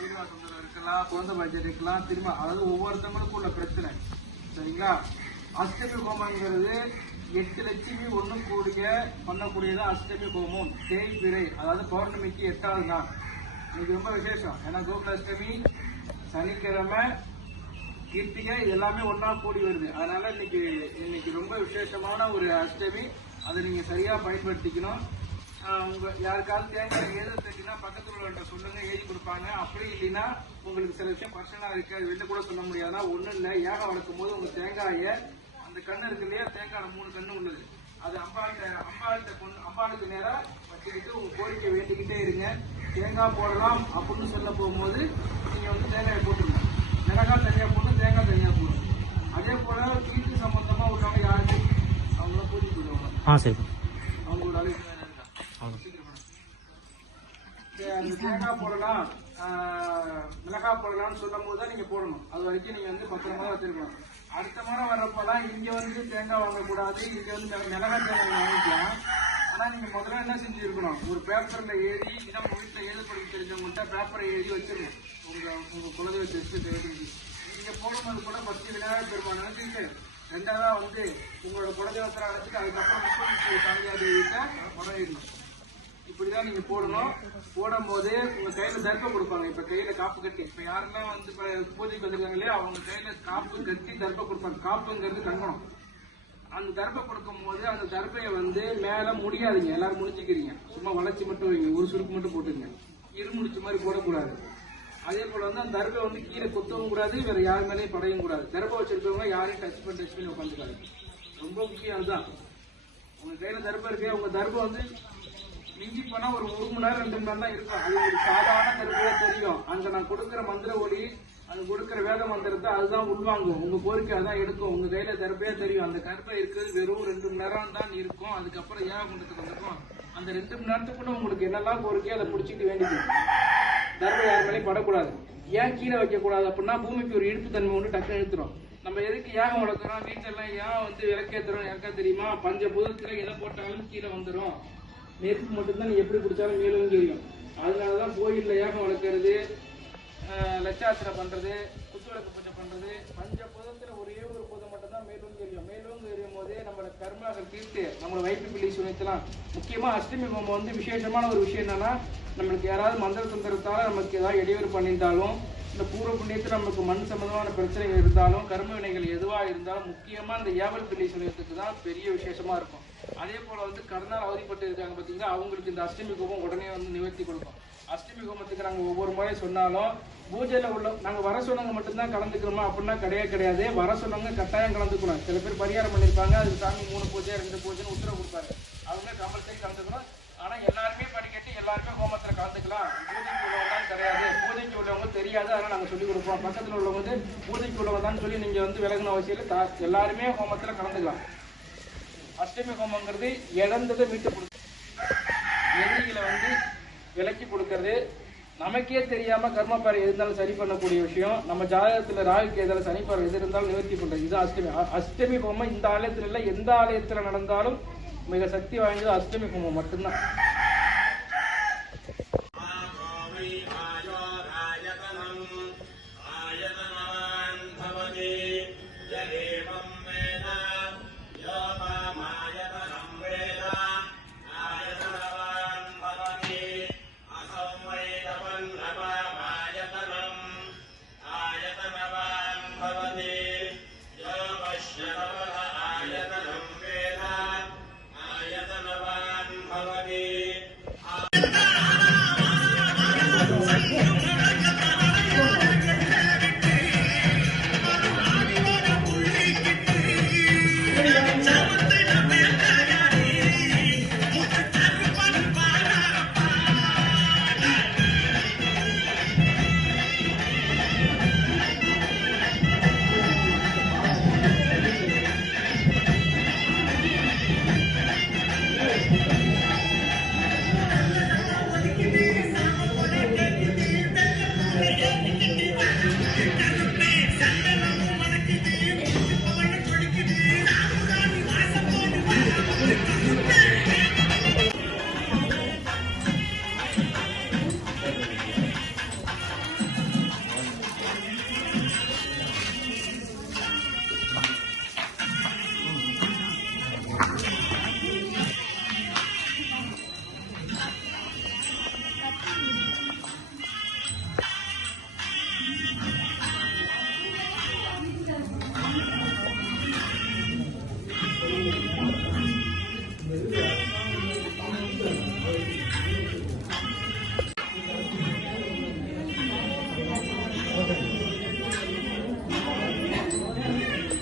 வீரவா தொந்தரவு இருக்கலாம் குழந்தை பாய்ச்சல் இருக்கலாம் திரும்ப அதாவது ஒவ்வொருத்தவங்களுக்கும் உள்ள பிரச்சனை. சரிங்களா? அஷ்டமி ஹோமங்கிறது எட்டு லட்சுமி ஒன்றும் கூடிய பண்ணக்கூடியது அஷ்டமி ஹோமம் தேய்பிரை அதாவது பௌர்ணமிக்கு எட்டாவது நாள். இன்னைக்கு ரொம்ப விசேஷம். ஏன்னா கோகுல அஷ்டமி சனிக்கிழமை கீர்த்திகை எல்லாமே ஒன்றா கூடி வருது. அதனால இன்னைக்கு இன்னைக்கு ரொம்ப விசேஷமான ஒரு அஷ்டமி. அதை நீங்கள் சரியாக பயன்படுத்திக்கணும். உங்க யாருக்காவது தேங்காய் ஏதோ தெரியுன்னா பக்கத்துல உள்ளவங்க சொல்லுங்க எழுதி கொடுப்பாங்க. அப்படி இல்லைன்னா உங்களுக்கு சில விஷயம் பர்சனா இருக்கு அது வெளில கூட சொல்ல முடியாதா ஒன்றும் இல்ல. ஏகம் வளர்க்கும் போது உங்க தேங்காய அந்த கண்ணு இருக்கு இல்லையா தேங்காய் மூணு கண்ணு உள்ளது. அது அம்பாள்கிட்ட அம்பாள்கிட்ட கொண்டு அம்பாளுக்கு நேரா வச்சுக்கிட்டு உங்க கோரிக்கை வேண்டிக்கிட்டே இருங்க. தேங்காய் போடலாம் அப்படின்னு சொல்ல போகும்போது நீங்க வந்து தேங்காயை போட்டுருங்க. மிளகாய் தனியா போடணும் தேங்காய் தனியா போடணும் அதே போல வீட்டு சம்பந்தமா உள்ளவங்க யாருக்கு அவங்கள பூஜை பண்ணுவாங்க. ஆ சரி. சரி, தேங்காய் போடலாம் மிளகாய் போடலாம்னு சொல்லும் போது தான் நீங்கள் போடணும். அது வரைக்கும் நீங்கள் வந்து பத்திரமா வச்சுருக்கணும். அடுத்த முறை வர்றப்பெல்லாம் இங்கே வந்து தேங்காய் வாங்கக்கூடாது இங்கே வந்து மிளகாய் தேங்காய் வாங்கிக்கலாம். ஆனால் நீங்கள் முதல்ல என்ன செஞ்சுருக்கணும்? ஒரு பேப்பரில் எழுதி இல்ல உங்க வீட்டுல எழுதப்படி தெரிஞ்சவங்கள்ட்ட பேப்பரை எழுதி வச்சிருக்கணும் உங்கள் உங்கள் குலதெய்வத்தை வச்சு தெரிஞ்சு நீங்கள் போடும்போது கூட ஃபர்ஸ்ட் விநாயகர் பெருமான் நினைச்சிட்டு ரெண்டாவதா வந்து உங்களோட குலதெய்வத்தை அழைச்சிட்டு அதுக்கப்புறம் முப்பது சாமியார் தேவிட்ட முறையிடணும் இப்படிதான் நீங்க போடணும். போடும் போது உங்க கையில தர்ப்பம் கொடுப்பாங்க. இப்ப கையில காப்பு கட்டி இப்ப யாருமே வந்து இப்ப பூஜைக்கு வந்திருக்காங்க இல்லையா அவங்க கையில காப்பு கட்டி தர்ப்பம் கொடுப்பாங்க. காப்புங்கிறது கங்கணம். அந்த தர்ப்பம் கொடுக்கும் போது அந்த தர்ப்பையை வந்து மேல முடியாதுங்க. எல்லாரும் முடிஞ்சுக்கிறீங்க சும்மா வளர்ச்சி மட்டும் வைங்க. ஒரு சுருக்கு மட்டும் போட்டுங்க இருமுடிச்ச மாதிரி போடக்கூடாது. அதே போல வந்து அந்த தர்பை வந்து கீழே கொத்தவும் கூடாது. வேற யார் மேலேயும் படையும் கூடாது. தர்பை வச்சிருக்கவங்க யாரையும் டச் பண்ணி டச் பண்ணி உட்காந்துக்காது ரொம்ப முக்கியம் அதுதான். உங்க கையில தர்பம் இருக்கு உங்க தர்பம் வந்து மிஞ்சி போனா ஒரு ஒரு மணி நேரம் ரெண்டு மணி நேரம் தான் இருக்கும். அது ஒரு சாதாரண கருத்துவே தெரியும். அங்க நான் கொடுக்குற மந்திர ஒளி அது கொடுக்குற வேத மந்திரத்தை அதுதான் உள்வாங்கும். உங்க கோரிக்கை அதான் எடுக்கும். உங்க கையில கருப்பையா தெரியும். அந்த கருப்பை இருக்கு வெறும் ரெண்டு மணி நேரம் தான் இருக்கும். அதுக்கப்புறம் ஏன் கொண்டுட்டு வந்துருக்கும்? அந்த ரெண்டு மணி நேரத்துக்குள்ள உங்களுக்கு என்னெல்லாம் கோரிக்கையோ அதை பிடிச்சிட்டு வேண்டிக்கும் தர்மம் யார் மேலேயும் படக்கூடாது. ஏன் கீழே வைக்க கூடாது அப்படின்னா பூமிக்கு ஒரு இழுப்பு தன்மை ஒன்று டக்குன்னு இழுத்துரும். நம்ம எதுக்கு ஏகம் வளர்க்குறோம்? வீட்டுல எல்லாம் ஏன் வந்து விளக்கேத்துறோம்? யாருக்கா தெரியுமா? பஞ்ச பூதத்துல எதை போட்டாலும் கீழே வந்துடும் நெருப்பு மட்டும்தான் நீ எப்படி பிடிச்சாலும் மேலும் தெரியும். அதனாலதான் கோயில்ல ஏகம் வளர்க்கறது ஆஹ், பண்ணுறது பண்றது குத்துவிளக்கு பூஜை பண்றது பஞ்ச புதத்தில் ஒரே ஒரு புதம் மட்டும்தான் மேலும் தெரியும். மேலும் தெரியும் போதே நம்மளோட கர்மாக்கள் தீர்த்து நம்மளோட வயிற்று பிள்ளை சுனித்தலாம் முக்கியமா அஷ்டமி ஹோமம் வந்து விசேஷமான ஒரு விஷயம் என்னன்னா நம்மளுக்கு யாராவது மந்திர தந்திரத்தால நமக்கு ஏதாவது இடையூறு பண்ணியிருந்தாலும் இந்த பூர்வ புண்ணியத்தில் நமக்கு மண் சம்பந்தமான பிரச்சனைகள் இருந்தாலும் கர்ம வினைகள் எதுவாக இருந்தாலும் முக்கியமாக இந்த ஏவல் பிள்ளை சுனியத்துக்கு தான் பெரிய விசேஷமாக இருக்கும். அதே போல வந்து கடனால் அவதிப்பட்டு இருக்காங்க பார்த்தீங்கன்னா அவங்களுக்கு இந்த அஷ்டமி கோபம் உடனே வந்து நிவர்த்தி கொடுக்கும். அஷ்டமி ஹோமத்துக்கு நாங்கள் ஒவ்வொரு முறை சொன்னாலும் பூஜையில் உள்ள நாங்கள் வர சொன்னவங்க மட்டும்தான் கலந்துக்கிறோமா? அப்படின்னா கிடையாது கிடையாது. வர சொன்னவங்க கட்டாயம் கலந்துக்கணும். சில பேர் பரிகாரம் பண்ணியிருப்பாங்க அதுக்கு சாமி மூணு பூஜை ரெண்டு பூஜைன்னு உத்தரவு கொடுப்பாரு. அவங்க கம்பல்சரி கலந்துக்கணும். ஆனால் எல்லாருமே படிக்கட்டு எல்லாருமே ஹோமத்தில் கலந்துக்கலாம். பூஜைக்கு உள்ளவங்க கிடையாது. பூஜைக்கு உள்ளவங்க தெரியாது. அதனால் நாங்கள் சொல்லிக் கொடுப்போம். பக்கத்தில் உள்ளவங்க வந்து பூஜைக்கு உள்ளவங்க தான் சொல்லி நீங்கள் வந்து விலகின அவசியம் இல்லை. தா- எல்லாருமே ஹோமத்தில் கலந்துக்கலாம். அஷ்டமி ஹோமங்கிறது இழந்ததை மீட்டு கொடுக்கும் எதிரிகளை வந்து விலக்கி கொடுக்கறது. நமக்கே தெரியாம கர்மப்பாறை இருந்தாலும் சரி பண்ணக்கூடிய விஷயம். நம்ம ஜாதகத்துல ராகுக்கு எதாவது சனிப்பாறை எது இருந்தாலும் நிவர்த்தி பண்றது. இது அஷ்டமி. அஷ்டமி ஹோமம் இந்த ஆலயத்துல இல்ல எந்த ஆலயத்துல நடந்தாலும் மிக சக்தி வாய்ந்தது அஷ்டமி ஹோமம் மட்டும்தான்.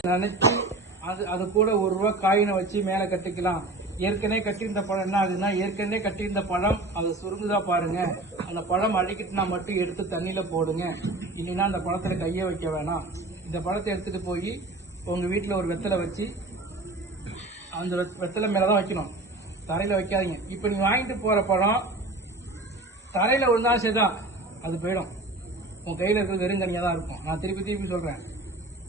நினைச்சு அது அது கூட ஒரு ரூபா காயினை வச்சு மேல கட்டிக்கலாம். ஏற்கனவே கட்டியிருந்த பழம் என்ன ஆகுதுன்னா ஏற்கனவே கட்டியிருந்த பழம் அதை சுருங்குதா பாருங்க. அந்த பழம் அழுக்கிட்டுனா மட்டும் எடுத்து தண்ணியில போடுங்க. இல்லைன்னா அந்த பழத்துல கையை வைக்க வேணாம். இந்த பழத்தை எடுத்துட்டு போய் உங்க வீட்டுல ஒரு வெத்தலை வச்சு அந்த வெத்- வெத்தலை மேலதான் வைக்கணும். தரையில வைக்காதீங்க. இப்ப நீங்கள் வாங்கிட்டு போற பழம் தரையில விழுந்தாலும் சரிதான் அது போயிடும். உன் கையில இருக்கிறது வெறுங்கனியா தான் இருக்கும். நான் திருப்பி திருப்பி சொல்றேன்.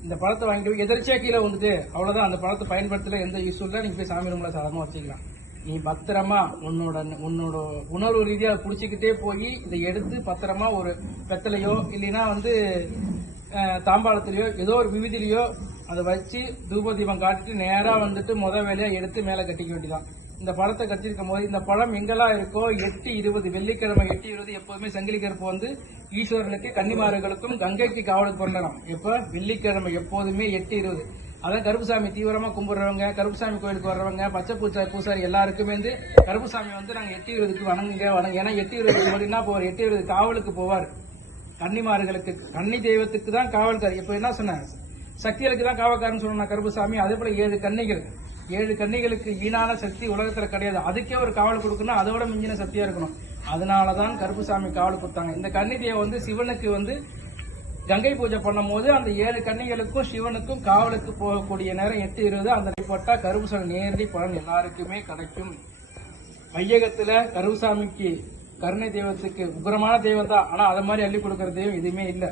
இந்த பழத்தை வாங்கிட்டு போய் எதிர்ச்சியா கீழே வந்துட்டு அவ்வளவுதான். அந்த பழத்தை பயன்படுத்தல எந்த யூஸ் இல்லை. நீங்க போய் சாமி ரூம்ல சாதாரணமா வச்சுக்கலாம். நீ பத்திரமா உன்னோட உன்னோட உணர்வு ரீதியாக பிடிச்சிக்கிட்டே புடிச்சுக்கிட்டே போய் இதை எடுத்து பத்திரமா ஒரு பெத்தலையோ இல்லைன்னா வந்து அஹ், ஏதோ ஒரு விவிதிலையோ அதை வச்சு தூப தீபம் காட்டிட்டு நேராக வந்துட்டு முத வேலையாக எடுத்து மேலே கட்டிக்க வேண்டியதான் இந்த பழத்தை கட்டிருக்கும் போது இந்த பழம் எங்கெல்லாம் இருக்கோ எட்டு இருபது வெள்ளிக்கிழமை எட்டு இருபது எப்போதுமே சங்கிலி கருப்பு வந்து ஈஸ்வரனுக்கு கன்னிமார்களுக்கும் கங்கைக்கு காவலுக்கு பிறந்தனம் எப்ப? வெள்ளிக்கிழமை எப்போதுமே எட்டு இருபது. அதான் கருப்புசாமி தீவிரமா கும்பிடுறவங்க கருப்புசாமி கோயிலுக்கு வர்றவங்க பச்சை பூச்சா பூசாரி எல்லாருக்குமே வந்து கருப்புசாமி வந்து நாங்க எட்டு இருபதுக்கு வணங்குங்க வணங்க. ஏன்னா எட்டு இருபதுக்கு மட்டும் என்ன போவார்? எட்டு இருபது காவலுக்கு போவார். கன்னிமார்களுக்கு கன்னி தெய்வத்துக்கு தான் காவல்கார். இப்ப என்ன சொன்னேன் சக்திகளுக்கு தான் காவல்காரன்னு சொன்னா கருப்புசாமி. அதே போல ஏழு கன்னிகள். ஏழு கன்னிகளுக்கு ஈனான சக்தி உலகத்துல கிடையாது. அதுக்கே ஒரு காவல் கொடுக்கணும் அதோட மிஞ்சின சக்தியா இருக்கணும். அதனாலதான் கருப்புசாமி காவல் கொடுத்தாங்க. இந்த கன்னி வந்து சிவனுக்கு வந்து கங்கை பூஜை பண்ணும் போது அந்த ஏழு கன்னிகளுக்கும் சிவனுக்கும் காவலுக்கு போகக்கூடிய நேரம் எட்டு இருபது. அந்த போட்டா கருப்புசாமி நேரடி பலன் எல்லாருக்குமே கிடைக்கும். வையகத்துல கருப்புசாமிக்கு கருணை தெய்வத்துக்கு உக்ரமான தெய்வம் தான் ஆனா அதை மாதிரி அள்ளி கொடுக்கற தெய்வம் எதுவுமே இல்லை.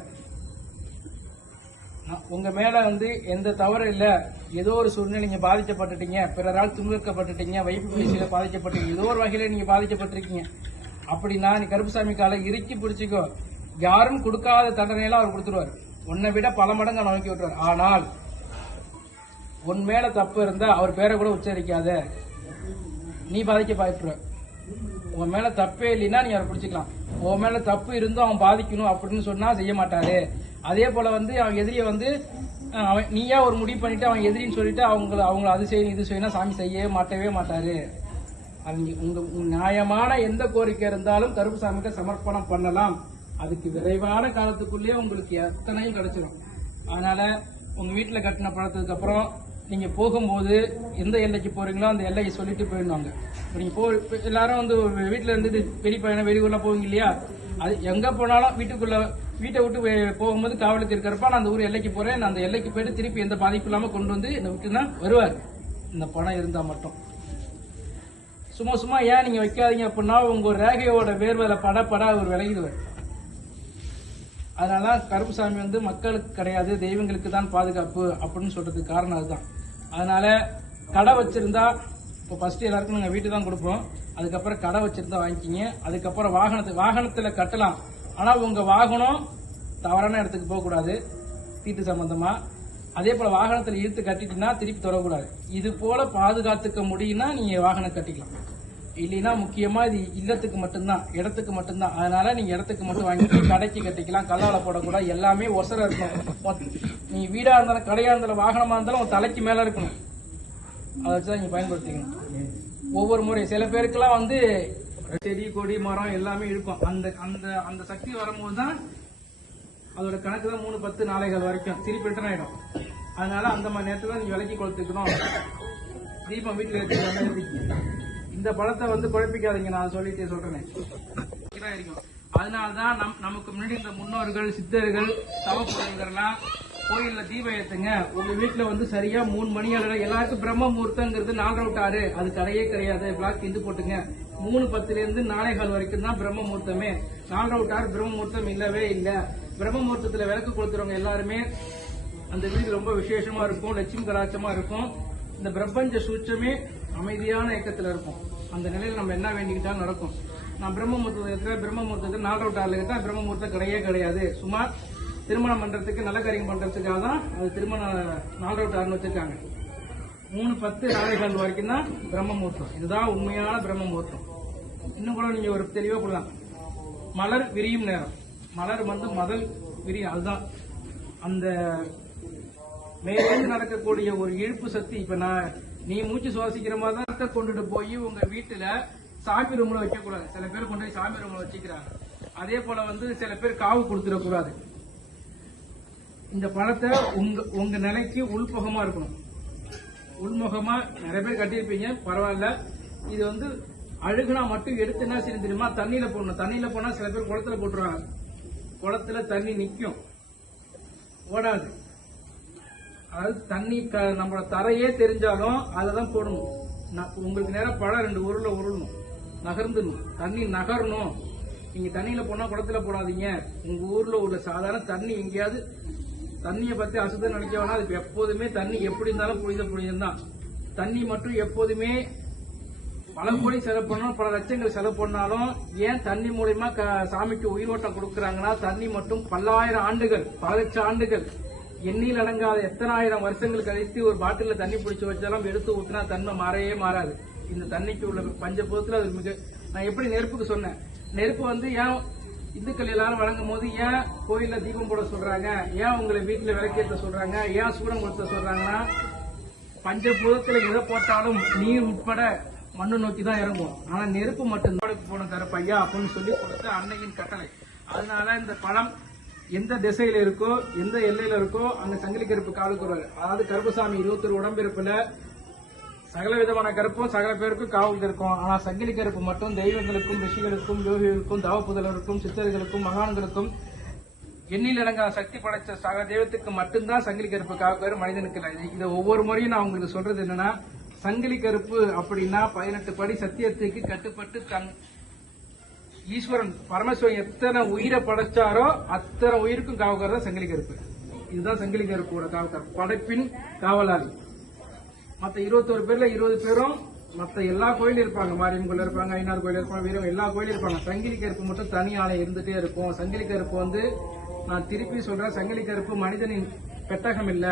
உங்க மேல வந்து எந்த தவறு இல்ல. ஏதோ ஒரு சூழ்நிலை நீங்க பாதிக்கப்பட்டுட்டீங்க. பிறரால் துன்பக்கப்பட்டுட்டீங்க வைப்பு பேசியில பாதிக்கப்பட்டீங்க. ஏதோ ஒரு வகையில நீங்க பாதிக்கப்பட்டிருக்கீங்க. அப்படின்னா நீ கருப்புசாமி காலை இறுக்கி பிடிச்சிக்கோ. யாரும் கொடுக்காத தண்டனையெல்லாம் அவர் கொடுத்துருவாரு. உன்னை விட பல மடங்கு நோக்கி விட்டுருவார். ஆனால் உன் மேல தப்பு இருந்தா அவர் பேரை கூட உச்சரிக்காத. நீ பாதிக்க பாய்ப்புற உன் மேல தப்பே இல்லைன்னா நீ அவரை பிடிச்சிக்கலாம். உன் மேல தப்பு இருந்தும் அவன் பாதிக்கணும் அப்படின்னு சொன்னா செய்ய மாட்டாரு. அதே போல வந்து அவன் எதிரியை வந்து அவன் நீயா ஒரு முடிவு பண்ணிட்டு அவன் எதிரின்னு சொல்லிட்டு அவங்கள அவங்கள அது செய்யணும் இது செய்யணும் சாமி செய்யவே மாட்டவே மாட்டாரு. அவங்க உங்க நியாயமான எந்த கோரிக்கை இருந்தாலும் கருப்பு சாமிக்கு சமர்ப்பணம் பண்ணலாம். அதுக்கு விரைவான காலத்துக்குள்ளேயே உங்களுக்கு எத்தனையும் கிடைச்சிடும் அதனால உங்க வீட்டில் கட்டின பழத்துக்கு அப்புறம் நீங்க போகும்போது எந்த எல்லைக்கு போறீங்களோ அந்த எல்லையை சொல்லிட்டு போயிடுவாங்க இப்ப நீங்க போ எல்லாரும் வந்து வீட்டில் இருந்து பெரிய பையனை வெளியூர்ல போவீங்க இல்லையா? அது எங்க போனாலும் வீட்டுக்குள்ள வீட்டை விட்டு போகும்போது காவலுக்கு இருக்கிறப்ப நான் அந்த ஊர் எல்லைக்கு போறேன். நான் அந்த எல்லைக்கு போயிட்டு திருப்பி எந்த பாதிப்பு இல்லாம கொண்டு வந்து என்னை விட்டு தான் வருவார். இந்த பணம் இருந்தா மட்டும். சும்மா சும்மா ஏன் நீங்க வைக்காதீங்க அப்படின்னா உங்க ரேகையோட வேர்வல பட பட அவர் விலகிடுவார் அதனால கருப்புசாமி வந்து மக்களுக்கு கிடையாது தெய்வங்களுக்கு தான் பாதுகாப்பு அப்படின்னு சொல்றதுக்கு காரணம் அதுதான். அதனால கடை வச்சிருந்தா இப்போ ஃபர்ஸ்ட் எல்லாருக்கும் நாங்கள் வீட்டு தான் கொடுப்போம். அதுக்கப்புறம் கடை வச்சிருந்தா வாங்கிக்கிங்க. அதுக்கப்புறம் வாகனத்து வாகனத்துல கட்டலாம். ஆனா உங்க வாகனம் தவறான இடத்துக்கு போகக்கூடாது. தீட்டு சம்பந்தமா. அதே போல வாகனத்துல இழுத்து கட்டிட்டீங்கன்னா திருப்பி தொடக்கூடாது. இது போல பாதுகாத்துக்க முடியும்னா நீங்க வாகனம் கட்டிக்கலாம். இல்லைன்னா முக்கியமா இது இல்லத்துக்கு மட்டும்தான் இடத்துக்கு மட்டும்தான். அதனால நீங்க இடத்துக்கு மட்டும் வாங்கிட்டு கடைக்கு கட்டிக்கலாம். கல்லால போடக்கூடாது. எல்லாமே ஒசரம் இருக்கணும். நீ வீடா இருந்தாலும் கடையா இருந்தாலும் வாகனமா இருந்தாலும் தலைக்கு மேல இருக்கணும். அதை வச்சுதான் நீங்க பயன்படுத்திக்கணும். ஒவ்வொரு முறை சில பேருக்குலாம் வந்து செடி கொடி மரம் எல்லாமே இருக்கும். அந்த அந்த அந்த சக்தி வரும்போது தான் அதோட கணக்கு தான் மூணு பத்து நாளைகள் வரைக்கும். திருப்பி ரிட்டர்ன் ஆயிடும். அதனால அந்த மாதிரி நேரத்துல நீங்க விலக்கி கொளுத்துக்கணும் தீபம் வீட்டுல ஏற்றிக்கணும் இந்த பழத்தை வந்து குழப்பிக்காதீங்க நான் சொல்லிட்டே சொல்றேன். தான் அதனாலதான் நம் நமக்கு முன்னாடி இந்த முன்னோர்கள் சித்தர்கள் தவப்புறங்கள்லாம் கோயில்ல தீபம் ஏத்துங்க. உங்க வீட்டுல வந்து சரியா மூணு மணி அளவு எல்லாருக்கும் பிரம்ம முகூர்த்தங்கிறது நாலரை அவுட் ஆறு. அது கடையே கிடையாது. பிளாக் இந்து போட்டுங்க. மூணு பத்துல இருந்து நாளை கால் வரைக்கும் தான் பிரம்ம முகூர்த்தமே. நாலரை அவுட் ஆறு பிரம்ம முகூர்த்தம் இல்லவே இல்ல. பிரம்ம முகூர்த்தத்துல விளக்கு கொடுத்துறவங்க எல்லாருமே அந்த வீடு ரொம்ப விசேஷமா இருக்கும். லட்சுமி கலாச்சமா இருக்கும். இந்த பிரபஞ்ச சூட்சமே அமைதியான இயக்கத்துல இருக்கும். அந்த நிலையில நம்ம என்ன வேண்டிக்கிட்டாலும் நடக்கும். நான் பிரம்ம முகூர்த்தத்தில் பிரம்ம முகூர்த்தத்தில் நாலு அவுட் ஆறுல இருக்கா பிரம்ம முகூர்த்தம் கிடையவே கிடையாது. சும்மா திருமணம் பண்றதுக்கு நல்ல காரியம் பண்றதுக்காக தான் அது திருமணம் நாலு விட்டாருன்னு வச்சிருக்காங்க. மூணு பத்து நாளைகள் வரைக்கும் தான் பிரம்ம முகூர்த்தம் இதுதான் உண்மையான பிரம்ம முகூர்த்தம் இன்னும் கூட நீங்க ஒரு தெளிவா போடலாம் மலர் விரியும் நேரம். மலர் வந்து மதல் விரியும் அதுதான். அந்த மேலேந்து நடக்கக்கூடிய ஒரு இழுப்பு சக்தி இப்ப நான் நீ மூச்சு சுவாசிக்கிற மாதிரி தான் கொண்டுட்டு போய் உங்க வீட்டுல சாமி ரூம்ல வைக்கக்கூடாது. சில பேர் கொண்டு போய் சாமி ரூம்ல வச்சுக்கிறாங்க. அதே போல வந்து சில பேர் காவு கொடுத்துடக்கூடாது. இந்த பழத்தை உங்க உங்க நிலைக்கு உள்முகமா இருக்கணும். உள்முகமா நிறைய பேர் கட்டியிருப்பீங்க பரவாயில்ல. இது வந்து அழுகுனா மட்டும் எடுத்து என்ன செய்யணும் தெரியுமா? தண்ணியில போடணும். தண்ணியில போனா சில பேர் குளத்துல போட்டுருவாங்க. குளத்துல தண்ணி நிற்கும் ஓடாது. அதாவது தண்ணி க- நம்மளோட தரையே தெரிஞ்சாலும் தான் போடணும். ந- உங்களுக்கு நேரம் பழம் ரெண்டு உருளை உருளணும். நகர்ந்துடணும். தண்ணி நகரணும். நீங்க தண்ணியில போனா குளத்துல போடாதீங்க. உங்க ஊர்ல உள்ள சாதாரண தண்ணி எங்கேயாவது தண்ணியை பத்தி அசுத்தம் நினைக்க வேணா அது எப்போதுமே தண்ணி எப்படி இருந்தாலும் புனித புனிதம் தான் தண்ணி மட்டும் எப்போதுமே பல கோடி செலவு பண்ணணும். பல லட்சங்கள் செலவு பண்ணாலும் ஏன் தண்ணி மூலயமா க- சாமிக்கு உயிரோட்டம் கொடுக்கறாங்கன்னா தண்ணி மட்டும் பல்லாயிரம் ஆண்டுகள் பல லட்சம் ஆண்டுகள் எண்ணில் அடங்காத எத்தனாயிரம் வருஷங்கள் கழித்து ஒரு பாட்டில தண்ணி பிடிச்சி வச்சாலும் எடுத்து ஊத்துனா தன்மை மாறவே மாறாது. இந்த தண்ணிக்கு உள்ள பஞ்சபூதத்துல அது மிக நான் எப்படி நெருப்புக்கு சொன்னேன். நெருப்பு வந்து ஏன் இந்துக்கள் எல்லாரும் வழங்கும் போது ஏன் கோயில்ல தீபம் போட சொல்றாங்க? ஏன் உங்களை வீட்டுல விளக்கேற்ற சொல்றாங்க? ஏன் சூடம் கொடுத்த சொல்றாங்கன்னா பஞ்சபூதத்துல எதை போட்டாலும் நீர் உட்பட மண்ணு நோக்கி தான் இறங்கும். ஆனா நெருப்பு மட்டும் போன கருப்பையா அப்படின்னு சொல்லி கொடுத்த அன்னையின் கட்டளை. அதனால இந்த பழம் எந்த திசையில இருக்கோ எந்த எல்லையில இருக்கோ அங்க சங்கிலி கருப்பு காலுக்குறாரு அதாவது கருப்பசாமி இருபத்தொரு உடம்பிருப்புல சகல விதமான கருப்பும் சகல பேருக்கும் காவல் இருக்கும். ஆனா சங்கிலி கருப்பு மட்டும் தெய்வங்களுக்கும் ரிஷிகளுக்கும் யோகிகளுக்கும் தவ புதலருக்கும் சித்தர்களுக்கும் மகான்களுக்கும் எண்ணில் அடங்காத சக்தி படைச்ச சக தெய்வத்துக்கு மட்டும்தான் சங்கிலி கருப்பு காப்பாரு மனிதனுக்கு இல்லை. இதை ஒவ்வொரு முறையும் நான் உங்களுக்கு சொல்றது என்னன்னா சங்கிலி கருப்பு அப்படின்னா பதினெட்டு படி சத்தியத்துக்கு கட்டுப்பட்டு தன் ஈஸ்வரன் பரமேஸ்வரன் எத்தனை உயிரை படைச்சாரோ அத்தனை உயிருக்கும் காவக்காரர் தான் சங்கிலி கருப்பு. இதுதான் சங்கிலி கருப்போட காவக்காரர் படைப்பின் காவலாளி. மத்த இருபத்தோரு பேர்ல இருபது பேரும் மத்த எல்லா கோயிலும் இருப்பாங்க. மாரியம் கோயில் இருப்பாங்க ஐநாறு கோயில் இருப்பாங்க வீரம் எல்லா கோயிலும் இருப்பாங்க. சங்கிலி கருப்பு மட்டும் தனி ஆலை இருந்துட்டே இருக்கும். சங்கிலி கருப்பு வந்து நான் திருப்பி சொல்றேன். சங்கிலி கருப்பு மனிதனின் பெட்டகம் இல்ல.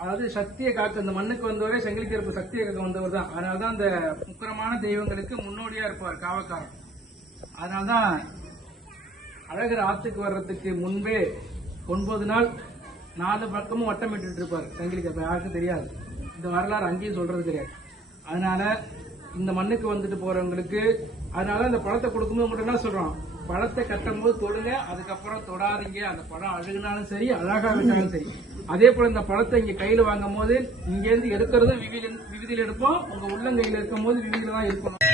அதாவது சக்தியை காக்க இந்த மண்ணுக்கு வந்தவரே சங்கிலி கருப்பு சக்தியை காக்க வந்தவர் தான். அதனாலதான் அந்த முக்கிரமான தெய்வங்களுக்கு முன்னோடியா இருப்பார் காவக்காரன் அதனால்தான் அழகர் ஆத்துக்கு வர்றதுக்கு முன்பே ஒன்பது நாள் நாலு பக்கமும் வட்டமிட்டு இருப்பார். சங்கிலி கருப்பு யாருக்கும் தெரியாது. இந்த வரலாறு அங்கேயும் சொல்றது தெரியாது அதனால இந்த மண்ணுக்கு வந்துட்டு போறவங்களுக்கு அதனால இந்த பழத்தை கொடுக்கும்போது மட்டும் என்ன சொல்றோம் பழத்தை கட்டும் போது தொடுங்க அதுக்கப்புறம் தொடாதீங்க. அந்த பழம் அழுகுனாலும் சரி அழகா விட்டாலும் சரி. அதே போல இந்த பழத்தை இங்க கையில வாங்கும் போது இங்க இருந்து எடுக்கிறதும் விவிதியில் எடுப்போம். உங்க உள்ளங்கையில இருக்கும் போது விவிதியில தான் இருக்கணும்.